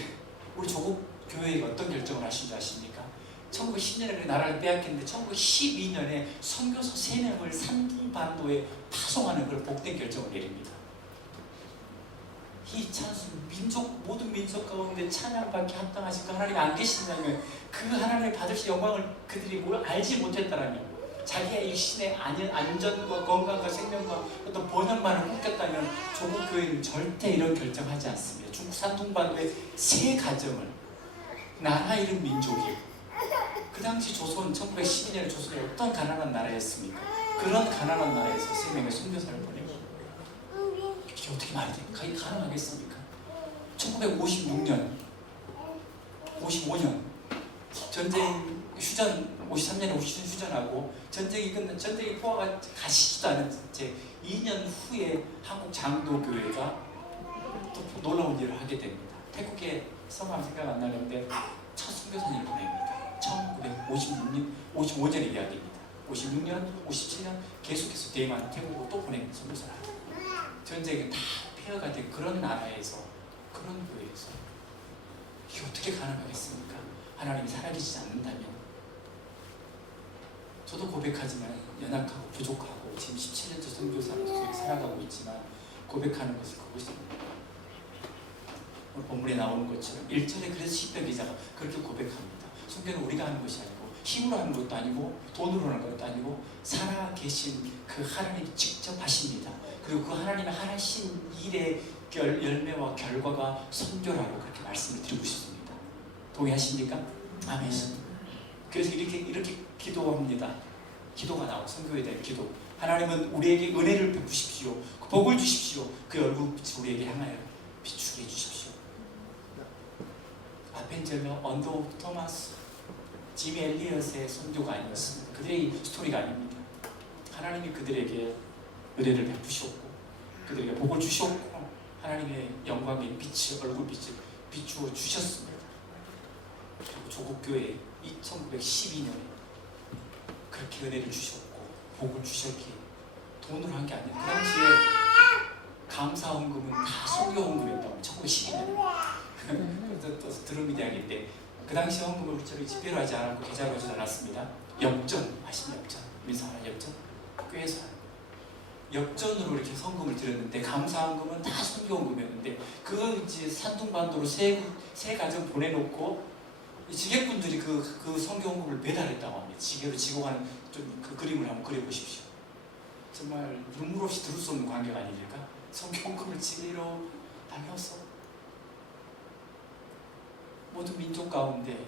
우리 조국 교회가 어떤 결정을 하신 줄 아십니까? 1910년에 나라를 빼앗겼는데 1912년에 선교사 3명을 산둥반도에 파송하는 그런 복된 결정을 내립니다. 이 찬수 모든 민족 가운데 찬양받기 합당하신 그 하나님이 안 계신다면 그 하나님이 받으실 영광을 그들이 뭘 알지 못했다라면 자기의 일신의 안전과 건강과 생명과 어떤 번영만을 꿈꼈다면 조국교회는 절대 이런 결정하지 않습니다. 중국 산둥반도의 3가정을 나라 잃은 민족이 그 당시 조선 1912년에 조선이 어떤 가난한 나라였습니까? 그런 가난한 나라에서 3명의 선교사를 보내고 이게 어떻게 말이 돼? 가능하겠습니까? 1956년 55년 전쟁 휴전 53년에 휴전하고 전쟁이 포화가 가시지도 않은 채 2년 후에 한국 장로교회가 또 놀라운 일을 하게 됩니다. 태국의 성함 생각 안 나는데 첫 선교사님을 보냅니다. 1956년 55년의 이야기입니다. 56년, 57년 계속해서 대만, 태국으로 또 보내는 선교사를 하죠. 전쟁이 다 폐허가 된 그런 나라에서 그런 교회에서 이게 어떻게 가능하겠습니까? 하나님이 살아계시지 않는다면 저도 고백하지만 연약하고 부족하고 지금 17년째 선교사로서 살아가고 있지만 고백하는 것은 그것입니다. 오늘 본문에 나오는 것처럼 1절에 그래서 시편 기자가 그렇게 고백합니다. 선교는 우리가 하는 것이 아니고 힘으로 하는 것도 아니고 돈으로 하는 것도 아니고 살아계신 그 하나님이 직접 하십니다. 그리고 그 하나님의 하신 일의 열매와 결과가 선교라고 그렇게 말씀을 드리고 싶습니다. 동의하십니까? 아멘. 그래서 이렇게 기도합니다. 기도가 나오고 선교에 대한 기도. 하나님은 우리에게 은혜를 베푸십시오. 그 복을 주십시오. 그 얼굴빛을 우리에게 향하여 비추게 해주십시오. 아펜젤러, 언더 토마스, 짐 엘리엇의 선교가 아니었습니다. 그들의 스토리가 아닙니다. 하나님이 그들에게 은혜를 베푸셨고 그들에게 복을 주셨고 하나님의 영광의 빛을 얼굴빛을 비추어 주셨습니다. 그리고 조국교회 1912년에 그렇게 은혜를 주셨고 복을 주셨기에 돈으로 한 게 아니라 그 당시에 감사 헌금은 다 선교 헌금이었다고 1912년에 또 들은 이야기인데 그 당시 헌금을 우리처럼 집회로 하지 않았고 계좌로 하지 않았습니다. 역전 하신 역전 민사하는 역전 교회에서 역전으로 이렇게 헌금을 드렸는데 감사 헌금은 다 선교 헌금이었는데 그 이제 산둥반도로 세 가정 보내놓고 지객분들이 그 선교 헌금을 배달했다고 합니다. 지게로 지고 가는 그 그림을 한번 그려보십시오. 정말 눈물 없이 들을 수 없는 광경 아닙니까? 선교 헌금을 지게로 달려서 모든 민족 가운데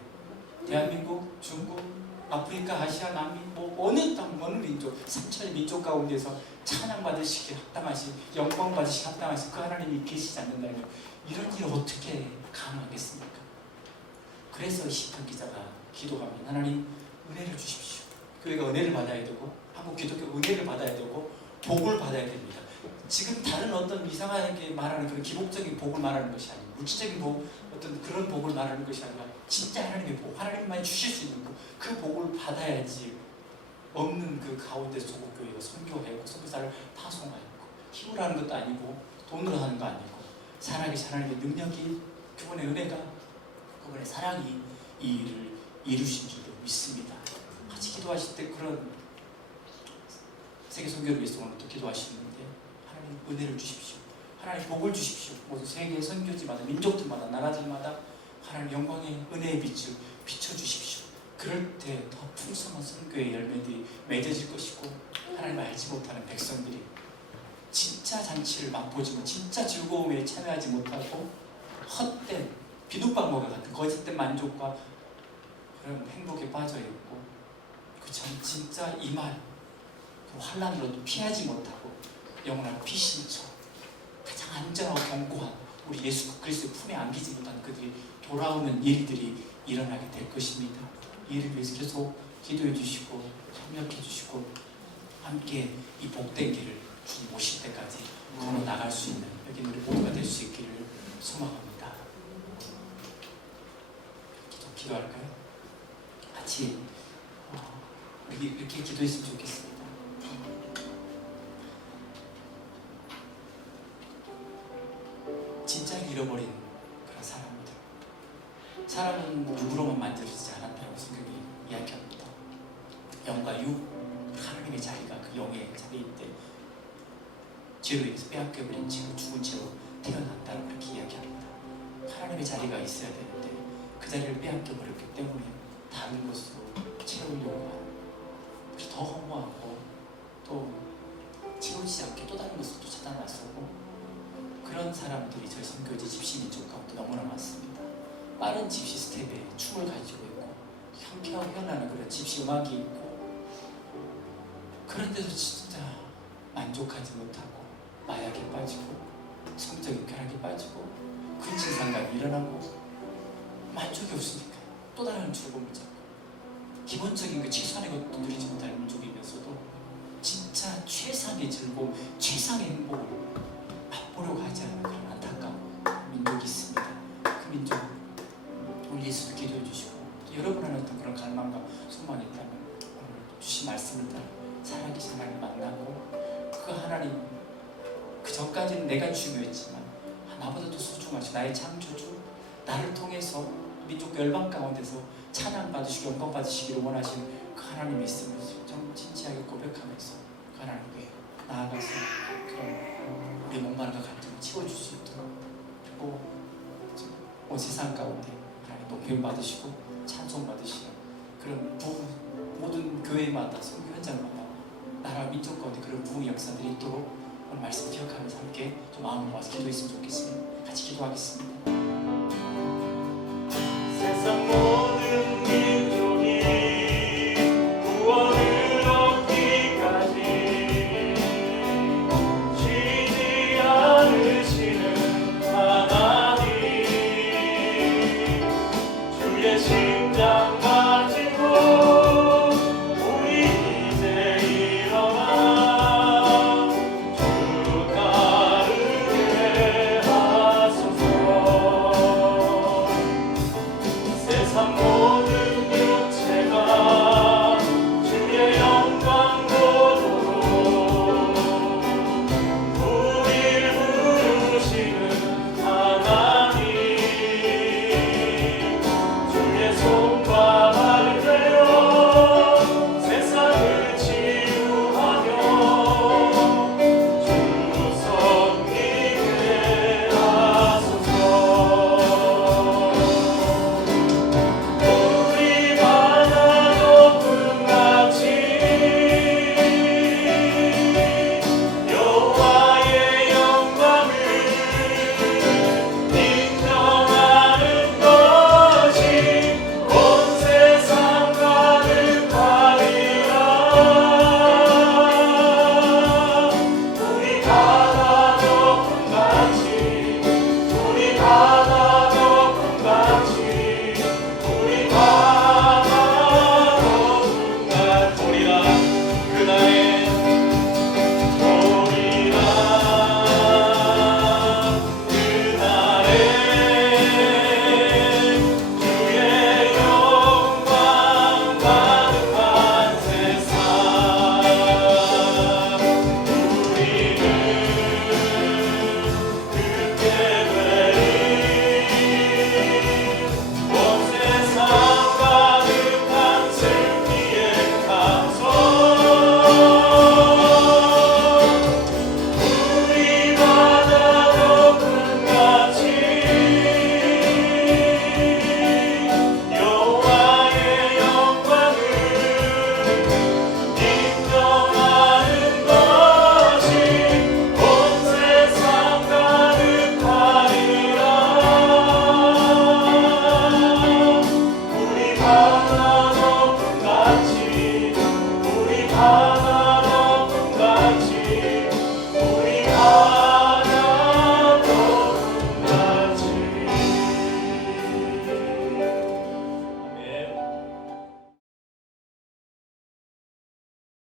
대한민국, 중국, 아프리카, 아시아, 남미 뭐 어느 땅, 어느 민족, 3천의 민족 가운데서 찬양 받으시기 합당하신, 영광 받으시기 합당하신 그 하나님이 계시지 않는다면 이런 일을 어떻게 가능하겠습니까? 그래서 시편 기자가 기도하면 하나님 은혜를 주십시오. 교회가 은혜를 받아야 되고 한국 기독교 은혜를 받아야 되고 복을 받아야 됩니다. 지금 다른 어떤 이상하게 말하는 그런 기복적인 복을 말하는 것이 아니고 물질적인 복, 어떤 그런 복을 말하는 것이 아니라 진짜 하나님의 복, 하나님만이 주실 수 있는 그 복을 받아야지. 없는 그 가운데 조국교회가 선교하고 선교사를 파송하였고 힘으로 하는 것도 아니고 돈으로 하는 거 아니고 살아계신 하나님의 능력이, 그분의 은혜가, 그분의 사랑이 이 일을 이루신 줄로 믿습니다. 같이 기도하실 때 그런 세계 선교를 위해서 오늘 또 기도하시는데 하나님 은혜를 주십시오. 하나님 복을 주십시오. 모든 세계 선교지마다, 민족들마다, 나라들마다 하나님 영광의 은혜의 빛을 비춰주십시오. 그럴 때 더 풍성한 선교의 열매들이 맺어질 것이고 하나님을 알지 못하는 백성들이 진짜 잔치를 맛보지 못, 진짜 즐거움에 참여하지 못하고 헛된 비눗방울과 같은 거짓된 만족과 그런 행복에 빠져있고 그 진짜 이말 그 환란으로도 피하지 못하고 영원한 피신처 가장 안전하고 견고한 우리 예수 그리스도의 품에 안기지 못한 그들이 돌아오는 일들이 일어나게 될 것입니다. 이 일을 위해서 계속 기도해 주시고 협력해 주시고 함께 이 복된 길을 주님 오실 때까지 걸어 나갈 수 있는 여기 우리 모두가 될 수 있기를 소망합니다. 기도할까요? 같이 이렇게 기도했으면 좋겠습니다. 진짜 잃어버린 그런 사람들, 사람은 누구로만 만들어지지 않았다고 성경이 이야기합니다. 영과 육, 하나님의 자리가 그 영의 자리인데 죄로 인해서 빼앗겨버린 채로 죽은 채로 태어난다고 그렇게 이야기합니다. 하나님의 자리가 있어야 되는데 그 자리를 빼앗겨버렸기 때문에 다른 것으로 채우려고 하는, 그래서 더 허무하고 또 채우지 않게 또 다른 것을 또 찾아 나서고, 그런 사람들이 저희 선교지 집시민족 가운데 너무나 많습니다. 빠른 집시 스텝에 춤을 가지고 있고 현란한 그런 집시 음악이 있고, 그런데도 진짜 만족하지 못하고 마약에 빠지고 성적인 쾌락에 빠지고 근친상간이 일어나고 만족이 없으니까 또 다른 즐거움을 찾고 기본적인 그 최소한의 것도 누리지 못할 민족이면서도 진짜 최상의 즐거움, 최상의 행복을 맛보려고 하지 않는 그런 안타까운 민족이 있습니다. 그 민족 우리 예수도 기도해 주시고 여러분 안에 어떤 그런 갈망과 소망이 있다면 오늘 주신 말씀을 따라 살아계신 하나님 만나고 그 하나님, 그 전까지는 내가 중요했지만 나보다도 소중하신 나의 창조주, 나를 통해서 민족 열방 가운데서 찬양 받으시고 영광 받으시기를 원하시는 그 하나님이 있음을 좀 진지하게 고백하면서 그 하나님께 나아가서 그런 우리 목마름과 갈증을 채워줄 수 있도록, 그리고 온 세상 가운데 하나님 높임 받으시고 찬송 받으시는 그런 모든 교회마다 선교 현장마다 나라 민족 가운데 그런 부흥 역사들이 있도록 오늘 말씀 기억하면서 함께 좀 마음을 모아서 기도했으면 좋겠습니다. 같이 기도하겠습니다.